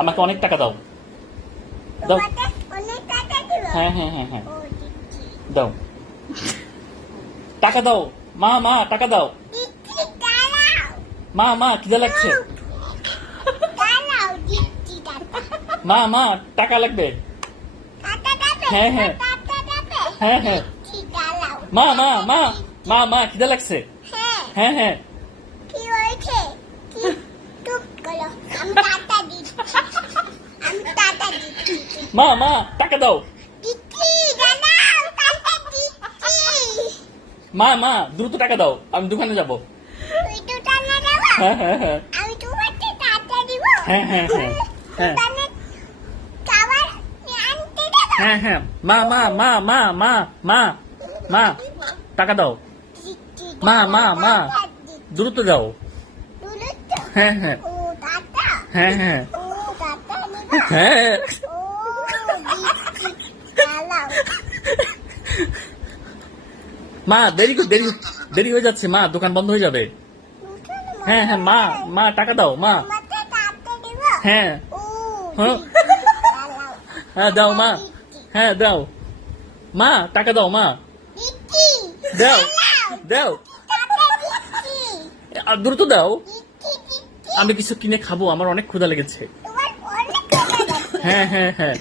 আমাকে অনেক টাকা দাও। দাও। তোমাকে অনেক টাকা দিব। হ্যাঁ হ্যাঁ হ্যাঁ হ্যাঁ ও দিচ্ছি। দাও। টাকা দাও। মা মা টাকা দাও। দিচ্ছি, দাঁড়াও। মা মা খিদে লাগছে। দাঁড়াও, দিচ্ছি টাকা। মা মা টাকা লাগবে। টাকা দেবে? হ্যাঁ, হ্যাঁ। টাকা দেবে? হ্যাঁ হ্যাঁ দিচ্ছি, দাঁড়াও। মা মা মা মা মা খিদে লাগছে। হ্যাঁ, হ্যাঁ হ্যাঁ কি হয়েছে? কি? চুপ করো। আমি টাকা দিচ্ছি। আমি টাকা দিচ্ছি। মা মা টাকা দাও। দিচ্ছি, দাঁড়াও, টাকা দিচ্ছি। মা মা দ্রুত টাকা দাও, আমি দোকানে যাব। তুই তো টাকা দেবো? হ্যাঁ হ্যাঁ হ্যাঁ আমি তোমাকে টাকা দিব। হ্যাঁ হ্যাঁ হ্যাঁ হ্যাঁ দোকানে খাবার আনতে দেবো? হ্যাঁ হ্যাঁ মা মা মা মা মা মা মা টাকা দাও। দিচ্ছি, মা, মা, মা। টাকা দিচ্ছি। দ্রুত দাও। তুলে তো? হ্যাঁ হ্যাঁ ও টাকা? হ্যাঁ হ্যাঁ ও টাকা নিব? হ্যাঁ ও দিচ্ছি, দাঁড়াও। মা দেরি দেরি হয়ে যাচ্ছে মা, দোকান বন্ধ হয়ে যাবে। হ্যাঁ হ্যাঁ মা মা টাকা দাও মা। তোমাকে টাকা দিব? হ্যাঁ ও হ্যাঁ। দিচ্ছি, দাঁড়াও। হ্যাঁ দাও মা। দিচ্ছি, হ্যাঁ দাও। মা টাকা দাও মা। দিচ্ছি, দাও দাঁড়াও। দাও। টাকা দিচ্ছি, দ্রুত দাও, দিচ্ছি, দিচ্ছি। আমি কিছু কিনে খাবো, আমার অনেক ক্ষুধা লেগেছে। তোমার অনেক টাকা লাগবে। হ্যাঁ হ্যাঁ হ্যাঁ